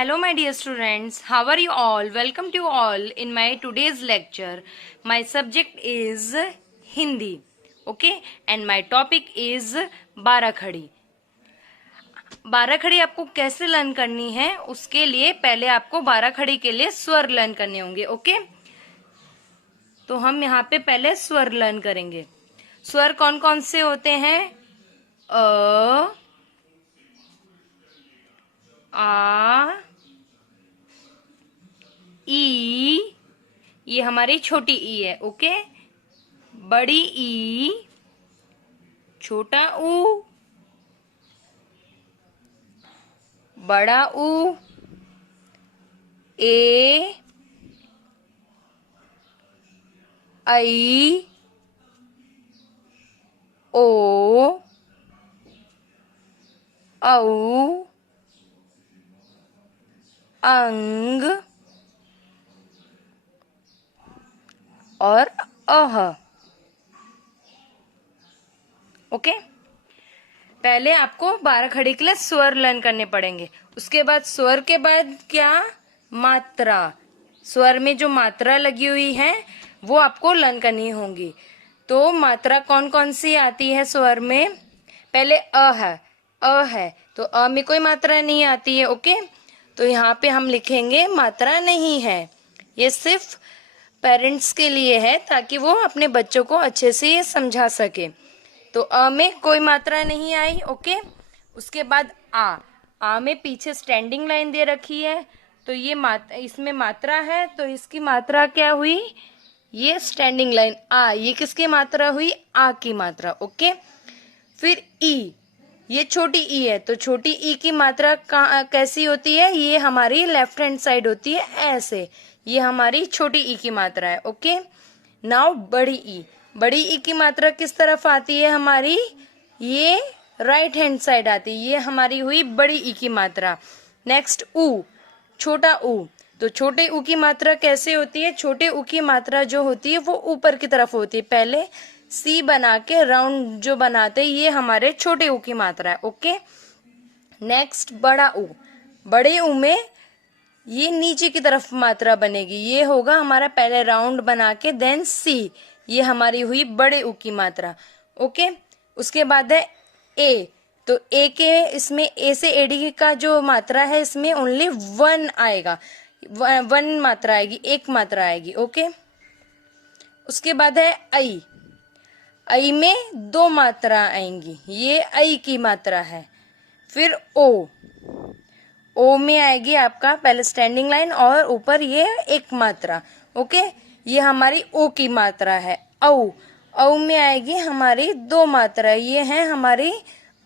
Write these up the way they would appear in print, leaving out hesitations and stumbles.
Hello my dear students, how are you all? Welcome to you all in my today's lecture. My subject is Hindi, okay, and my topic is बाराखड़ी. बाराखड़ी आपको कैसे learn करनी है, उसके लिए पहले आपको बाराखड़ी के लिए स्वर लर्न करने होंगे, ओके. तो हम यहाँ पे पहले स्वर लर्न करेंगे. स्वर कौन कौन से होते हैं? अ, आ, ई, ये हमारी छोटी ई है, ओके. बड़ी ई, छोटा ऊ, बड़ा ऊ, ए, आई, ओ, औ, अंग और अह, ओके. पहले आपको बाराखड़ी के लिए स्वर लर्न करने पड़ेंगे. उसके बाद स्वर के बाद क्या? मात्रा. स्वर में जो मात्रा लगी हुई है वो आपको लर्न करनी होंगी. तो मात्रा कौन कौन सी आती है स्वर में? पहले अ है तो अ में कोई मात्रा नहीं आती है, ओके. तो यहाँ पे हम लिखेंगे मात्रा नहीं है. ये सिर्फ पेरेंट्स के लिए है ताकि वो अपने बच्चों को अच्छे से ये समझा सके. तो अ में कोई मात्रा नहीं आई, ओके. उसके बाद आ में पीछे स्टैंडिंग लाइन दे रखी है तो ये इसमें मात्रा है तो इसकी मात्रा क्या हुई? ये स्टैंडिंग लाइन आ. ये किसकी मात्रा हुई? आ की मात्रा, ओके. फिर ई, ये छोटी ई है तो छोटी ई की मात्रा कैसी होती है? ये हमारी लेफ्ट हैंड साइड होती है ऐसे. ये हमारी छोटी ई की मात्रा है, ओके. नाउ बड़ी ई. बड़ी ई की मात्रा किस तरफ आती है हमारी? ये राइट हैंड साइड आती है. ये हमारी हुई बड़ी ई की मात्रा. नेक्स्ट ऊ, छोटा ऊ. तो छोटे ऊ की मात्रा कैसे होती है? छोटे ऊ की मात्रा जो होती है वो ऊपर की तरफ होती है. पहले सी बना के राउंड जो बनाते हैं ये हमारे छोटे ऊ की मात्रा है, ओके. नेक्स्ट बड़ा ऊ. बड़े ऊ में ये नीचे की तरफ मात्रा बनेगी. ये होगा हमारा पहले राउंड बना के देन सी. ये हमारी हुई बड़े ऊ की मात्रा, ओके. उसके बाद है ए. तो ए के इसमें ए से एडी का जो मात्रा है इसमें ओनली वन आएगा. वन मात्रा आएगी, एक मात्रा आएगी, ओके. उसके बाद है आई. आई में दो मात्रा आएंगी. ये आई की मात्रा है. फिर ओ. ओ में आएगी आपका पहले स्टैंडिंग लाइन और ऊपर ये एक मात्रा, ओके. ये हमारी ओ की मात्रा है. औ. औ में आएगी हमारी दो मात्रा. ये है हमारी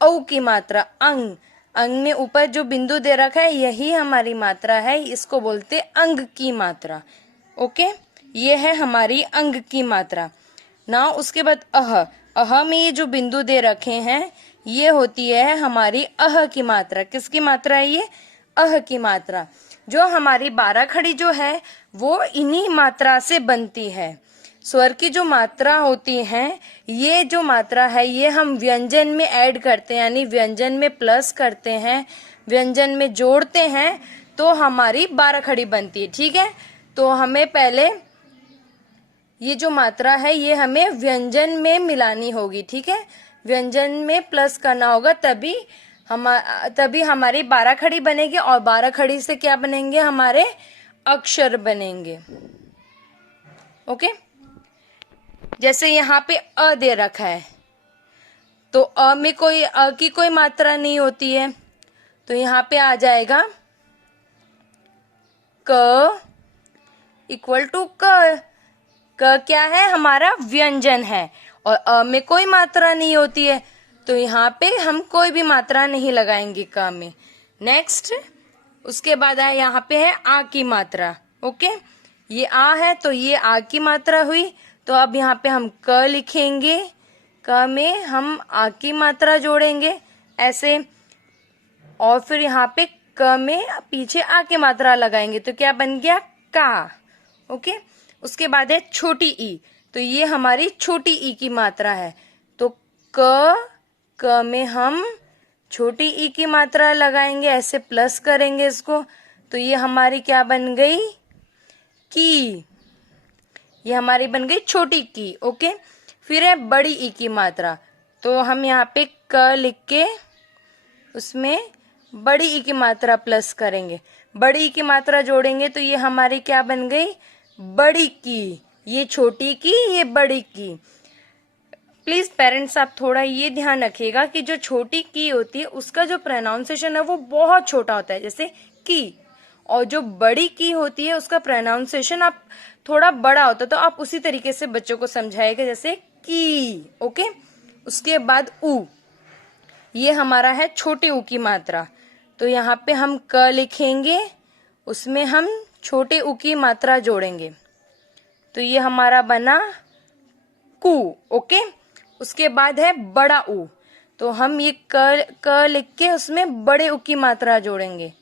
औ की मात्रा. अंग. अंग में ऊपर जो बिंदु दे रखा है यही हमारी मात्रा है. इसको बोलते अंग की मात्रा, ओके. ये है हमारी अंग की मात्रा. ना उसके बाद अह में ये जो बिंदु दे रखे हैं ये होती है हमारी अह की मात्रा. किसकी मात्रा है ये? अह की मात्रा. जो हमारी बाराखड़ी जो है वो इन्हीं मात्रा से बनती है. स्वर की जो मात्रा होती है ये जो मात्रा है ये हम व्यंजन में ऐड करते हैं, यानी व्यंजन में प्लस करते हैं, व्यंजन में जोड़ते हैं तो हमारी बाराखड़ी बनती है, ठीक है. तो हमें पहले ये जो मात्रा है ये हमें व्यंजन में मिलानी होगी, ठीक है. व्यंजन में प्लस करना होगा तभी हमारी बाराखड़ी बनेगी. और बाराखड़ी से क्या बनेंगे? हमारे अक्षर बनेंगे, ओके. जैसे यहाँ पे अ दे रखा है तो अ में अ की कोई मात्रा नहीं होती है तो यहाँ पे आ जाएगा क इक्वल टू क. क क्या है? हमारा व्यंजन है. और अ में कोई मात्रा नहीं होती है तो यहाँ पे हम कोई भी मात्रा नहीं लगाएंगे क में. नेक्स्ट उसके बाद है यहाँ पे है आ की मात्रा, ओके. ये आ है तो ये आ की मात्रा हुई. तो अब यहाँ पे हम क लिखेंगे. क में हम आ की मात्रा जोड़ेंगे ऐसे. और फिर यहाँ पे क में पीछे आ की मात्रा लगाएंगे तो क्या बन गया? का, ओके. उसके बाद है छोटी ई. तो ये हमारी छोटी ई की मात्रा है. तो क में हम छोटी ई की मात्रा लगाएंगे, ऐसे प्लस करेंगे इसको तो ये हमारी क्या बन गई, की। ये हमारी बन गई छोटी की। ओके, फिर है बड़ी ई की मात्रा। तो हम यहाँ पे क लिख के उसमें बड़ी ई की मात्रा प्लस करेंगे, बड़ी ई की मात्रा जोड़ेंगे तो ये हमारी क्या बन गई, बड़ी की। ये छोटी की, ये बड़ी की। प्लीज पेरेंट्स आप थोड़ा ये ध्यान रखिएगा कि जो छोटी की होती है उसका जो प्रोनाउंसिएशन है वो बहुत छोटा होता है, जैसे की। और जो बड़ी की होती है उसका प्रोनाउंसिएशन आप थोड़ा बड़ा होता है, तो आप उसी तरीके से बच्चों को समझाएगा जैसे की। ओके, उसके बाद उ, ये हमारा है छोटे उ की मात्रा। तो यहाँ पे हम क लिखेंगे, उसमें हम छोटे उ की मात्रा जोड़ेंगे, तो ये हमारा बना कु। ओके, उसके बाद है बड़ा उ, तो हम ये क लिख के उसमें बड़े उ की मात्रा जोड़ेंगे,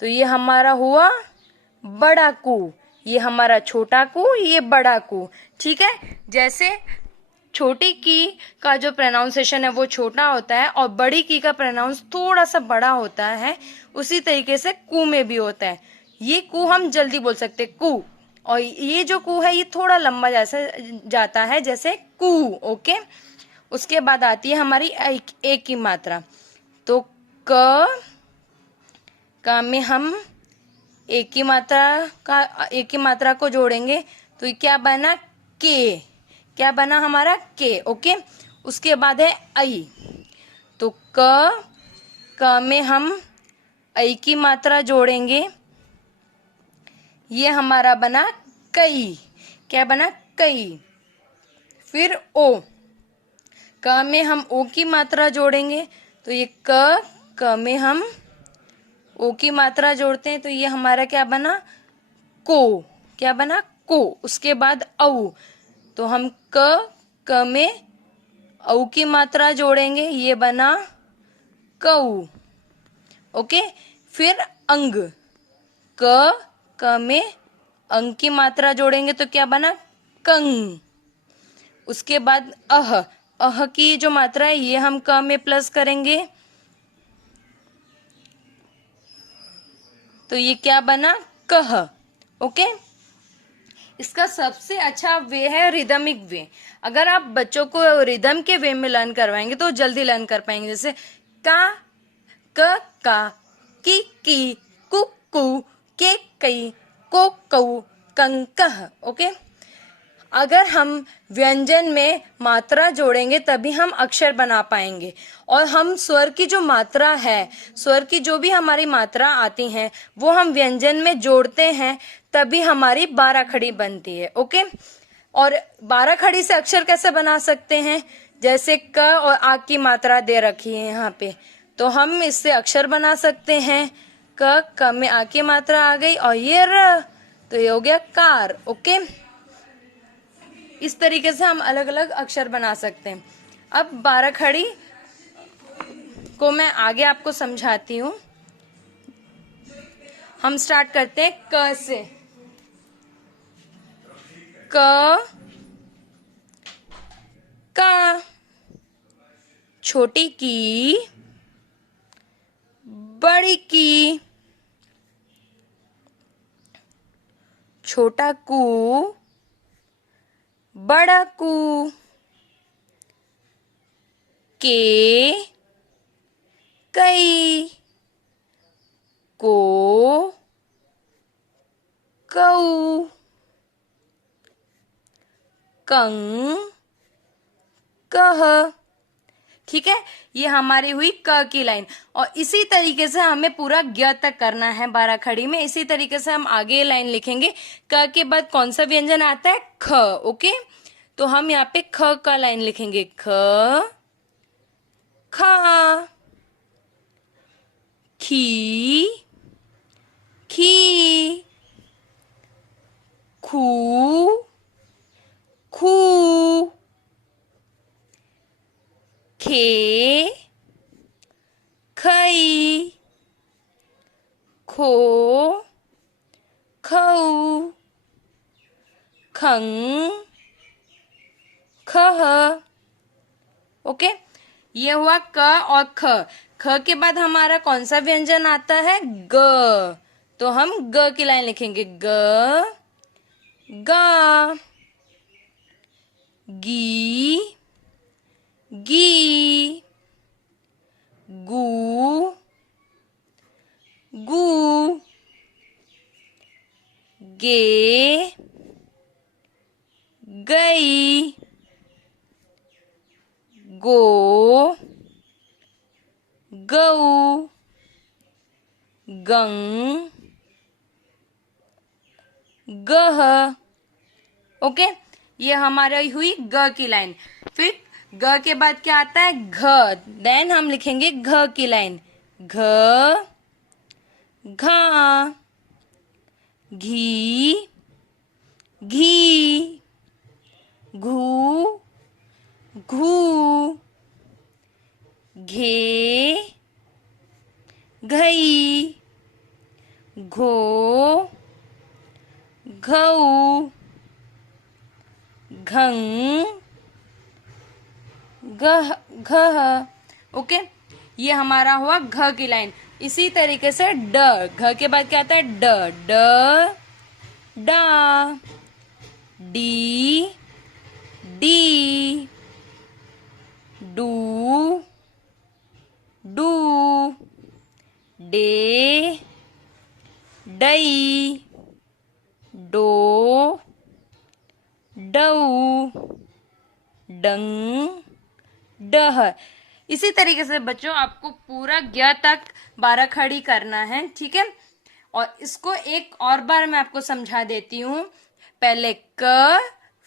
तो ये हमारा हुआ बड़ा कु। ये हमारा छोटा कु, ये बड़ा कु। ठीक है, जैसे छोटी की का जो प्रोनाउंसिएशन है वो छोटा होता है और बड़ी की का प्रोनाउंस थोड़ा सा बड़ा होता है, उसी तरीके से कु में भी होता है। ये कु हम जल्दी बोल सकते कु, और ये जो कु है ये थोड़ा लंबा जैसे जाता है, जैसे कु। ओके, उसके बाद आती है हमारी एक की मात्रा। तो क में हम एक की मात्रा को जोड़ेंगे, तो ये क्या बना, के। क्या बना हमारा, के। ओके, उसके बाद है आई। तो क में हम आई की मात्रा जोड़ेंगे, ये हमारा बना कई। क्या बना, कई। फिर ओ, क में हम ओ की मात्रा जोड़ेंगे, तो ये क में हम ओ की मात्रा जोड़ते हैं, तो ये हमारा क्या बना, को। क्या बना, को। उसके बाद औ, तो हम क में औ की मात्रा जोड़ेंगे, ये बना कऊ। ओके, फिर अंग, क में अंग की मात्रा जोड़ेंगे तो क्या बना, कंग। उसके बाद अह की जो मात्रा है ये हम क में प्लस करेंगे, तो ये क्या बना, कह। ओके, इसका सबसे अच्छा वे है रिदमिक वे। अगर आप बच्चों को रिदम के वे में लर्न करवाएंगे तो जल्दी लर्न कर पाएंगे, जैसे का, का, की, कु, के, कई, को, कऊ, कंकह। ओके, अगर हम व्यंजन में मात्रा जोड़ेंगे तभी हम अक्षर बना पाएंगे, और हम स्वर की जो मात्रा है, स्वर की जो भी हमारी मात्रा आती हैं वो हम व्यंजन में जोड़ते हैं, तभी हमारी 12 खड़ी बनती है। ओके, और 12 खड़ी से अक्षर कैसे बना सकते हैं, जैसे क और आ की मात्रा दे रखी है यहाँ पे, तो हम इससे अक्षर बना सकते हैं। क में आ की मात्रा आ गई और ये र, तो ये हो गया कार। ओके, इस तरीके से हम अलग अलग अक्षर बना सकते हैं। अब 12 खड़ी को मैं आगे आपको समझाती हूँ। हम स्टार्ट करते हैं क से। का, छोटी की, बड़ी की, छोटा कू, बड़ा कू, के, कई, को, कऊ, कंग, कह। ठीक है, ये हमारी हुई क की लाइन, और इसी तरीके से हमें पूरा ज्ञ तक करना है 12 खड़ी में। इसी तरीके से हम आगे लाइन लिखेंगे। क के बाद कौन सा व्यंजन आता है, ख। ओके, तो हम यहाँ पे ख का लाइन लिखेंगे, ख, खा, खी, खी, खू, खू, खे, खई, खो, खऊ, खंग, खह। ओके, ये हुआ क और ख। ख के बाद हमारा कौन सा व्यंजन आता है, ग। तो हम ग की लाइन लिखेंगे, ग, गा, गी, गी, गू, गू, गे, गई, गो, गऊ, गंग, गह। ओके, ये हमारी हुई ग की लाइन। फिर ग के बाद क्या आता है, घ। देन हम लिखेंगे घ की लाइन, घ, घा, घी, घी, घू, घू, घे, घई, घो, घऊ, घंग, गह, घह। ओके, ये हमारा हुआ घ की लाइन। इसी तरीके से ड, घ के बाद क्या आता है, ड, ड, डा, डी, डी, डू, डू, डे, डई, डो, डऊ, डंग, डह। इसी तरीके से बच्चों आपको पूरा ज्ञ तक 12 खड़ी करना है, ठीक है। और इसको एक और बार मैं आपको समझा देती हूँ। पहले क,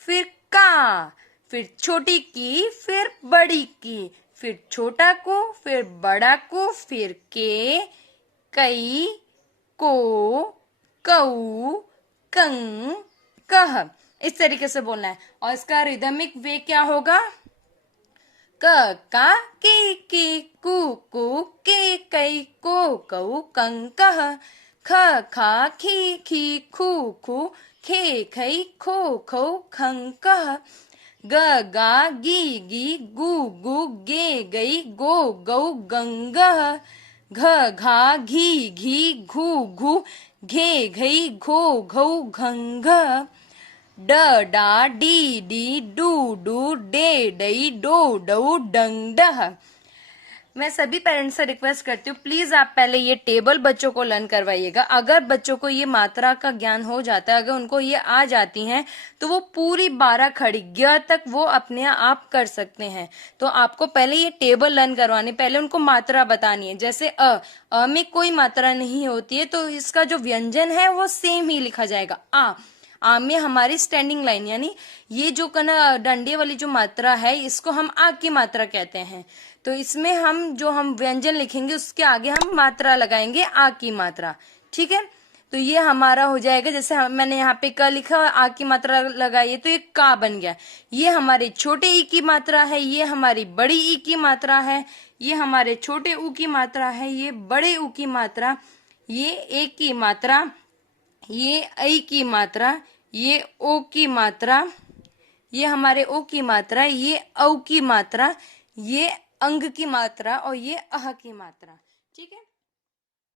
फिर का, फिर छोटी की, फिर बड़ी की, फिर छोटा को, फिर बड़ा को, फिर के, कई, को, कऊ, कंग, कह। इस तरीके से बोलना है। और इसका रिदमिक वे क्या होगा, क, का, की, कू, के, कई, को, कऊ, कंग, कह, ख, खा, खी, खू, खे, खई, खो, खऊ, खंग, कह, ग, गा, गी, गू, गे, गई, गो, गऊ, गंग, घ, घा, घी, घू, घे, घई, घो, घऊ, घंग, ड, डा, डी, डू, डे, डई, डो, डऊ, डंग, डह। मैं सभी पेरेंट्स से रिक्वेस्ट करती हूँ, प्लीज आप पहले ये टेबल बच्चों को लर्न करवाइएगा। अगर बच्चों को ये मात्रा का ज्ञान हो जाता है, अगर उनको ये आ जाती हैं, तो वो पूरी 12 खड़ी ज्ञ तक वो अपने आप कर सकते हैं। तो आपको पहले ये टेबल लर्न करवानी, पहले उनको मात्रा बतानी है। जैसे अ में कोई मात्रा नहीं होती है, तो इसका जो व्यंजन है वो सेम ही लिखा जाएगा, आ में हमारी स्टैंडिंग लाइन, यानी ये जो डंडे वाली जो मात्रा है, इसको हम आ की मात्रा कहते हैं। तो इसमें हम व्यंजन लिखेंगे, उसके आगे हम मात्रा लगाएंगे, आ की मात्रा, ठीक है। तो ये हमारा हो जाएगा, जैसे मैंने यहाँ पे क लिखा और आ की मात्रा लगाई है, तो ये का बन गया। ये हमारे छोटे ई की मात्रा है, ये हमारी बड़ी ई की मात्रा है, ये हमारे छोटे ऊ की मात्रा है, ये बड़े ऊ की मात्रा, ये ए की मात्रा, ये ऐ की मात्रा, ये ओ की मात्रा, ये हमारे ओ की मात्रा, ये औ की मात्रा, ये अंग की मात्रा और ये अह की मात्रा, ठीक है।